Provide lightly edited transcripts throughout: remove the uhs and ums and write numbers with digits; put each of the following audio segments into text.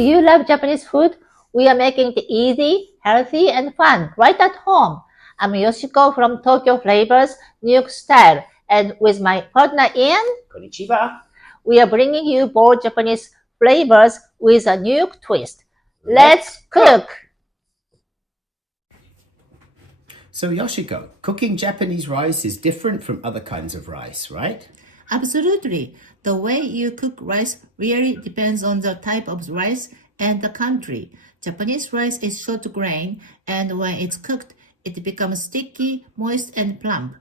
Do you love Japanese food? We are making it easy, healthy, and fun right at home. I'm Yoshiko from Tokyo Flavors, New York Style, and with my partner Ian, Konnichiwa. we are bringing you bold Japanese flavors with a New York twist. Let's cook! So Yoshiko, cooking Japanese rice is different from other kinds of rice, right? Absolutely. The way you cook rice really depends on the type of rice and the country. Japanese rice is short grain, and when it's cooked, it becomes sticky, moist, and plump.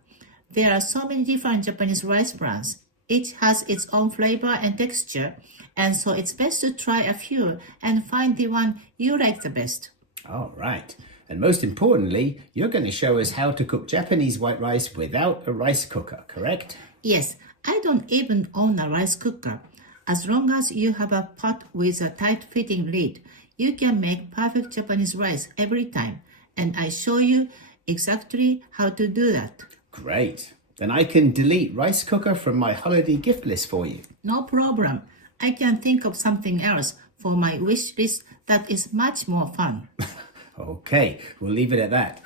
There are so many different Japanese rice brands. Each has its own flavor and texture, and so it's best to try a few and find the one you like the best. All right. And most importantly, you're going to show us how to cook Japanese white rice without a rice cooker, correct? Yes, I don't even own a rice cooker. As long as you have a pot with a tight-fitting lid, you can make perfect Japanese rice every time. And I show you exactly how to do that. Great. Then I can delete rice cooker from my holiday gift list for you. No problem. I can think of something else for my wish list that is much more fun. Okay, we'll leave it at that.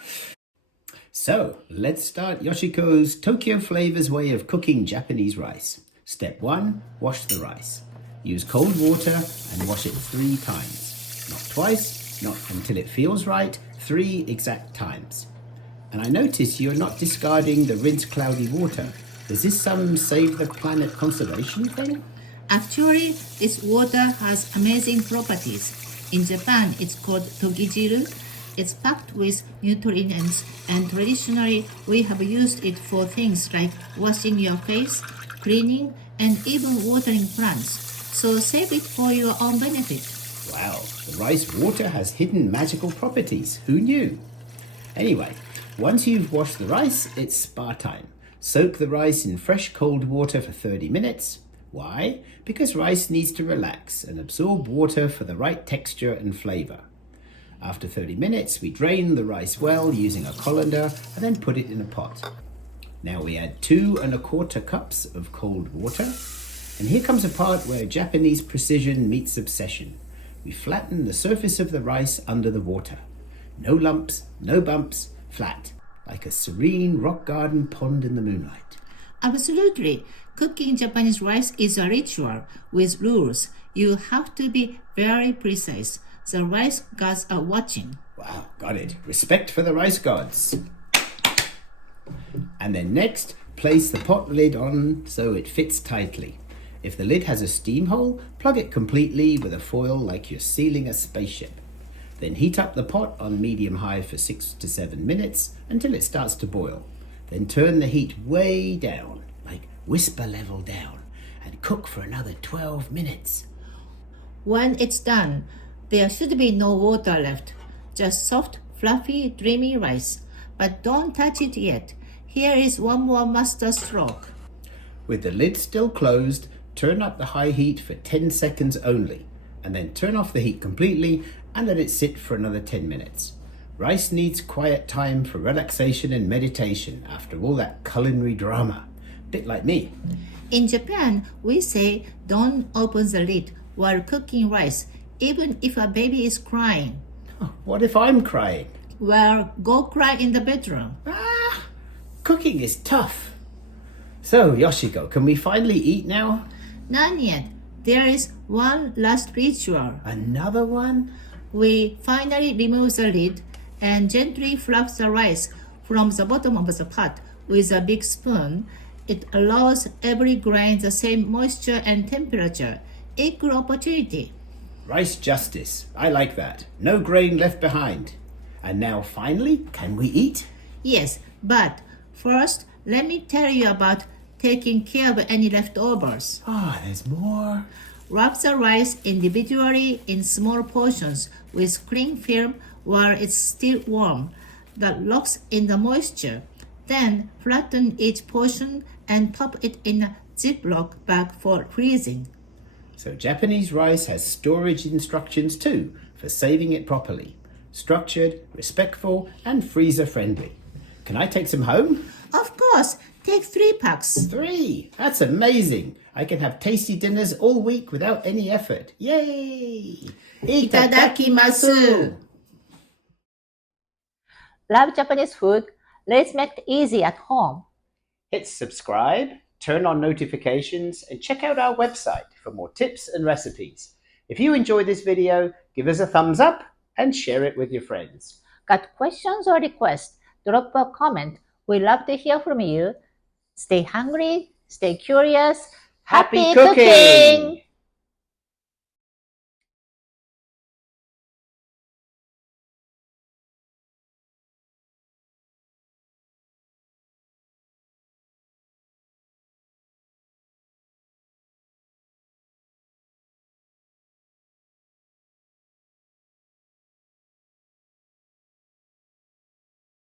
So, let's start Yoshiko's Tokyo Flavors way of cooking Japanese rice. Step 1, wash the rice. Use cold water and wash it 3 times. Not twice, not until it feels right, 3 exact times. And I notice you're not discarding the rinse cloudy water. Is this some save the planet conservation thing? Actually, this water has amazing properties. In Japan, it's called togijiru. It's packed with nutrients, and traditionally, we have used it for things like washing your face, cleaning, and even watering plants. So save it for your own benefit. Wow, the rice water has hidden magical properties. Who knew? Anyway, once you've washed the rice, it's spa time. Soak the rice in fresh cold water for 30 minutes. Why? Because rice needs to relax and absorb water for the right texture and flavor. After 30 minutes, we drain the rice well using a colander and then put it in a pot. Now we add 2 1/4 cups of cold water. And here comes a part where Japanese precision meets obsession. We flatten the surface of the rice under the water. No lumps, no bumps, flat, like a serene rock garden pond in the moonlight. Absolutely. Cooking Japanese rice is a ritual with rules. You have to be very precise. The rice gods are watching. Wow, got it. Respect for the rice gods. And then next, place the pot lid on so it fits tightly. If the lid has a steam hole, plug it completely with a foil like you're sealing a spaceship. Then heat up the pot on medium-high for 6 to 7 minutes until it starts to boil. Then turn the heat way down, like whisper level down, and cook for another 12 minutes. When it's done, there should be no water left. Just soft, fluffy, dreamy rice. But don't touch it yet. Here is one more master stroke. With the lid still closed, turn up the high heat for 10 seconds only, and then turn off the heat completely and let it sit for another 10 minutes. Rice needs quiet time for relaxation and meditation after all that culinary drama. Bit like me. In Japan, we say don't open the lid while cooking rice, even if a baby is crying. What if I'm crying? Well, go cry in the bedroom. Cooking is tough. So, Yoshiko, can we finally eat now? Not yet. There is one last ritual. Another one? We finally remove the lid and gently fluff the rice from the bottom of the pot with a big spoon. It allows every grain the same moisture and temperature. Equal opportunity. Rice justice. I like that. No grain left behind. And now finally, can we eat? Yes, but first, let me tell you about taking care of any leftovers. There's more. Wrap the rice individually in small portions with cling film while it's still warm that locks in the moisture. Then flatten each portion and pop it in a Ziploc bag for freezing. So Japanese rice has storage instructions too for saving it properly. Structured, respectful, and freezer friendly. Can I take some home? Of course, Take 3 packs. 3! That's amazing! I can have tasty dinners all week without any effort. Yay! Itadakimasu. Love Japanese food? Let's make it easy at home. Hit subscribe, turn on notifications, and check out our website for more tips and recipes. If you enjoyed this video, give us a thumbs up and share it with your friends. Got questions or requests? Drop a comment. We love to hear from you. Stay hungry, stay curious. Happy cooking!